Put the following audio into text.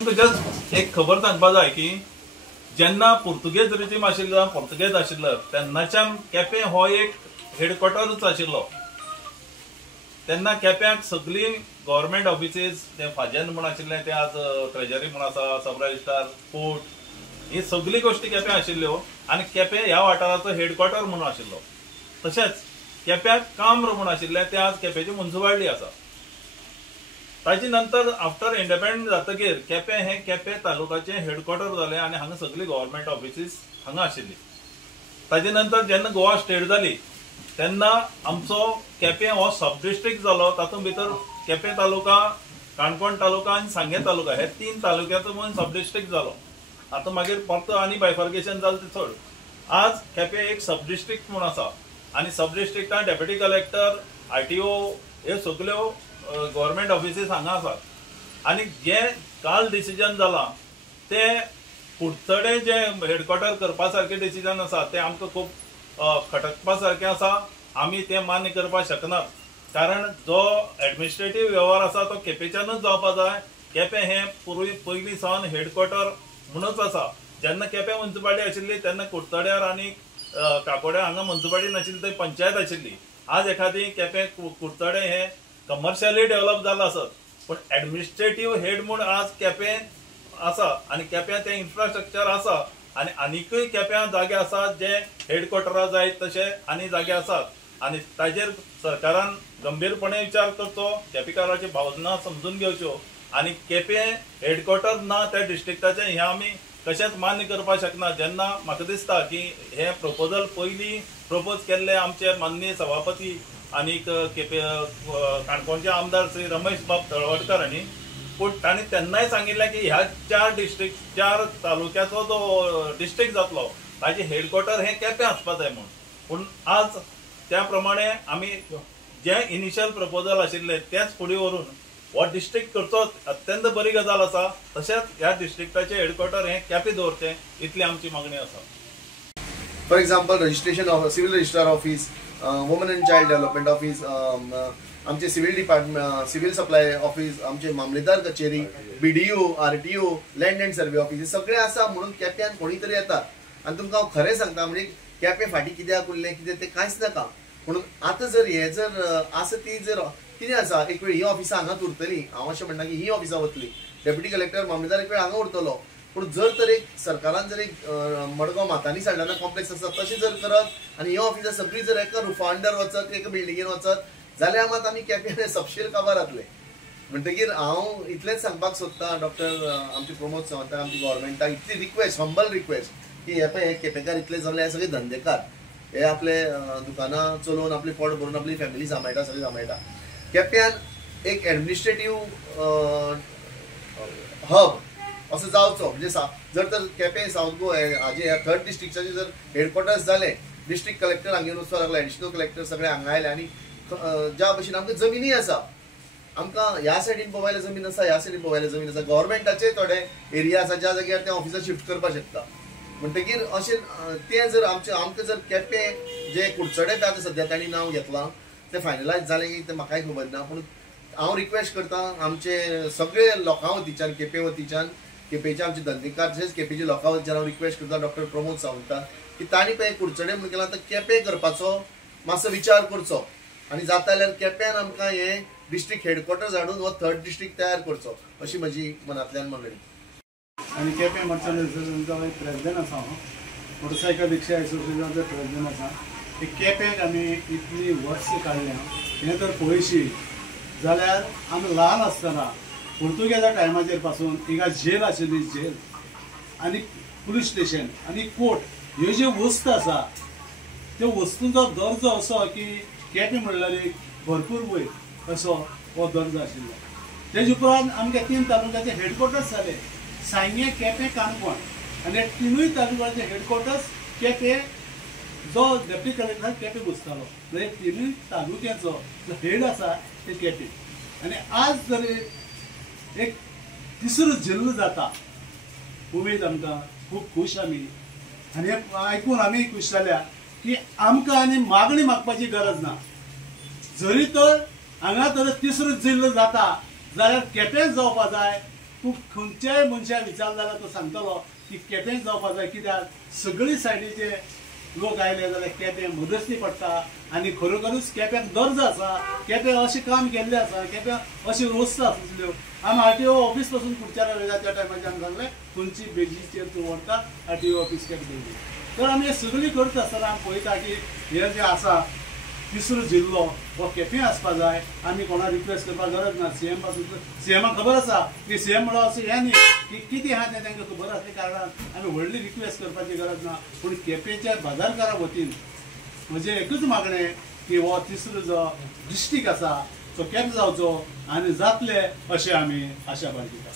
Just एक खबर सांगपा जाय की जेन्ना पुर्तुगेज रिजीम आशिल्लो पुर्तुगेज आशिल्लो तेन्नाच्यान केपें हो एक हेडक्वॉर्टरच आशिल्लो। तेन्ना केप्याक सगळी गव्हर्नमेंट ऑफिसीस ते फाजन म्हूण आशिल्लें ते आज ट्रेजरी म्हूण आसा, सब रजिस्ट्रार, कोर्ट ही सगळी गोष्टी केप्यां आशिल्ल्यो आनी केपें ह्या वाठाराचो हेडक्वॉर्टर म्हणून आशिल्लो। तशेंच केप्याक काम्र म्हूण आशिल्लें ते आज केपेंची मुन्सिपालिटी आसा। ताजे नंतर आफ्टर इंडिपेंडंट जातकीर केपें हे केपें तालुक्याचे हेडक्वॉर्टर जालें आनी हांगा सगळी गव्हर्नमेंट ऑफिसीस हांगा आशिल्ली। ताजे नंतर जेन्ना गोवा स्टेट जाली तेन्ना आमचो केपें हो सब डिस्ट्रिक्ट जालो। तातूंत भितर केपें तालुका, काणकोण तालुका आनी सांगे तालुका हे तीन तालुक्याचो मिळून सब डिस्ट्रिक्ट जालो। आतां मागीर परत आनी बायफर्केशन जालें ते चड। आज केपें एक सब डिस्ट्रिक्ट म्हूण आसा आनी सब डिस्ट्रिक्टान डेप्युटी कलेक्टर, आरटीओ ह्यो सगळ्यो गव्हर्नमेंट ऑफिसीस हांगा आसात। आनी जे काल डिसिजन जाला ते कुडचडे जे हेडक्वॉर्टर करपा सारके डिसिजन आसा ते आमकां खूब खटकपा सारकें आसा। आमी ते मान्य करपाक शकनात, कारण जो एडमिनिस्ट्रेटीव व्यवहार आसा तो केपेंच्यानूच जावपा जाय। केपें हे पयलीं सावन हेडक्वॉर्टर म्हणूच आसा। जेन्ना केपें मुन्सिपालिटी आशिल्ली तेन्ना कुडचड्यार आनी काकोड्या हांगा मुन्सिपालिटी नाशिल्ली थंय पंचायत आशिल्ली। आज एखादी केपें कुडचडे हे कमर्शियली डेव्हलप जाला आसत, पण एडमिनिस्ट्रेटीव हेड म्हूण आज केपें आसा आनी केप्यां तें इन्फ्रास्ट्रक्चर आसा आनी आनीकय केप्यां जागे आसात जे हेडक्वॉर्टरा जाय तशे आनी जागे आसात। आनी ताजेर सरकारान गंभीरपणे विचार करचो, केपेंकाराची भावना समजून घेवच्यो आनी केपें हेडक्वॉर्टर ना त्या डिस्ट्रिक्टाचे हे आमी कशेंच मान्य करपाक शकना। जेन्ना म्हाका दिसता की हे प्रपोजल पयलीं प्रपोज केल्ले आमचे माननीय सभापती आनीक केपें काणकोणचे आमदार श्री रमेश बाब तळवटकर हांणी, पूण तांणी तेन्नाय सांगिल्लें की ह्या चार तालुक्याचो जो डिस्ट्रिक्ट जातलो ताजे हेडक्वॉर्टर हे केपें आसपा जाय म्हूण। पूण आज त्या प्रमाणे आमी जे इनिशियल प्रपोजल आशिल्ले तेच फुडें व्हरून हो डिस्ट्रिक्ट करचो अत्यंत बरी गजाल आसा। तशेंच ह्या डिस्ट्रिक्टाचे हेडक्वॉर्टर हे केपें दवरचें इतली आमची मागणी आसा। For example registration office, civil registrar office, woman and child development office, आमचे civil department, civil supply office, आमचे मामलेदार कचेरी, BDO, RTO, land and survey office हे सगळे आसा। म्हणून केप्यान कोणी तरी येता आनी तुमकां हांव खरें सांगता, म्हणजे केपें फाटीं कित्याक उरलें कितें तें कांयच नाका। म्हणून आतां जर हे जर आसा ती जर कितें आसा, एक वेळ ही ऑफिसां हांगाच उरतली, हांव अशें म्हणना की ही ऑफिसां वतली, डेप्युटी कलेक्टर, मामलेदार एक वेळ हांगा उरतलो। पूण जर तर एक सरकारान जर एक मडगांव मातानी साल्डाना कॉम्प्लेक्स आसा तशें जर करत आनी ही ऑफिसां सगळीं जर एका रुफा अंडर वचत, एका बिल्डिंगेन वचत जाल्यार मात आमी केपें सबशील काबार जातले। म्हणटकीर हांव इतलेंच सांगपाक सोदतां डॉक्टर आमचे प्रमोद सावंताक, आमची गव्हर्नमेंटाक इतली रिक्वेस्ट, हंबल रिक्वेस्ट की हे केपेंकार इतले जमले, हे सगळे धंदेकार हे आपले दुकानां चलोवन आपली पोट भरून आपली फॅमिली सांबाळटा, सगळी सांबाळटा। केप्यान एक एडमिनिस्ट्रेटीव हब असं जावचो, म्हणजे जर तर केपें साऊथ गोवा हाजे ह्या थर्ड डिस्ट्रिक्टाचे जर हेडक्वॉर्टर्स जाले, डिस्ट्रिक्ट कलेक्टर हांगा वचपाक लागला, एडिशनल कलेक्टर सगळे हांगा आयले आनी ज्या भशेन आमकां जमिनी आसा, आमकां ह्या सायडीन बोवायला जमीन आसा, ह्या सायडीन बोवायला जमीन आसा, गव्हर्नमेंटाचे थोडे एरिया आसा ज्या जाग्यार ते ऑफिसां शिफ्ट करपाक शकता। म्हणटकीर अशें तें जर आमकां जर केपें जे कुडचडे आतां सद्या तांणी नांव घेतलां तें फायनलायज जालें की तें म्हाकाय खबर ना। पूण हांव रिक्वेस्ट करतां आमचे सगळे लोकां वतीच्यान, केपें वतीच्यान, केपेंचे आमचे धंदेकार तशेंच केपेंचे लोकां वतीच्यान हांव रिक्वेस्ट करतां डॉक्टर प्रमोद सावंताक की तांणी पळय कुडचडे म्हणून केलां तर केपें करपाचो मातसो विचार करचो आनी जाता जाल्यार केप्यान आमकां हे डिस्ट्रिक्ट हेडक्वॉर्टर्स हाडून हो थर्ड डिस्ट्रिक्ट तयार करचो अशी म्हजी मनांतल्यान मागणी। आनी केपें मर्चंट एक प्रेसिडेंट आसा, हांव मोटरसायकल रिक्षा एसोसिएशनाचो प्रेसिडेंट आसा। केपेंक आमी इतली वर्सां काडल्या, हें जर पळयशी जाल्यार आमी ल्हान आसतना पुर्तुगेजा टायमाचेर पासून हिंगा जेल आशिल्ली, जेल आनी पुलीस स्टेशन आनी कोर्ट ह्यो ज्यो वस्त आसा त्यो वस्तूंचो दर्जो असो की केपें म्हणल्यार एक भरपूर वयर असो हो दर्जो आशिल्लो। तेजे उपरांत आमगे तीन तालुक्याचे हेडक्वॉर्टर्स जाले, सांगे, केपें, काणकोण, आनी तिनूय तालुक्याचे हेडक्वॉर्टर्स केपें जो डेप्युटी कलेक्टर केपें बसतालो, म्हणजे तिनूय तालुक्याचो जो हेड आसा ते केपें। आनी आज जर एक तिसरो जिल्लो जाता, उमेद आमकां खूब खूश आमी, आनी आयकून आमी खूश जाल्या की आमकां आनी मागणी मागपाची गरज ना। जरी तर हांगा तर तिसरो जिल्लो जाता जाल्यार केपेंच जावपा जाय, तूं खंयच्याय मनशाक विचारलो जाल्यार तो सांगतलो की केपें जावपा जाय, कित्याक सगळी सायडीचे लोक आयले जाल्यार केपें मदस्ती पडटा आनी खरोखरूच केप्याक दर्जो आसा, केपें अशें काम केल्लें आसा, केप्याक अश्यो वस्तू आसल्यो. आमी आरटीओ ऑफीस पासून खुर्च्यार वयता त्या टायमाचेर आमी सांगलें खंयची बेजीचेर तूं व्हरता आरटीओ ऑफीस केपें दवरी. तर आमी हे सगळी करता आसतना आमी पळयता की हे जे आसा तिसरो जिल्लो हो केपें आसपा जाय. आमी कोणाक रिक्वेस्ट करपाक गरज ना. सीएम पासून सीएमाक खबर आसा की सीएम म्हणून अशें हें न्ही की कितें आहा तें तांकां खबर आसल्या कारणान आमी व्हडली रिक्वेस्ट करपाची गरज ना. पूण केपेंच्या बाजारकारा वतीन म्हजें एकूच मागणें की हो तिसरो जो डिस्ट्रिक्ट आसा तो केपें जावचो आनी जातले अशें आमी आशा बाळगिता.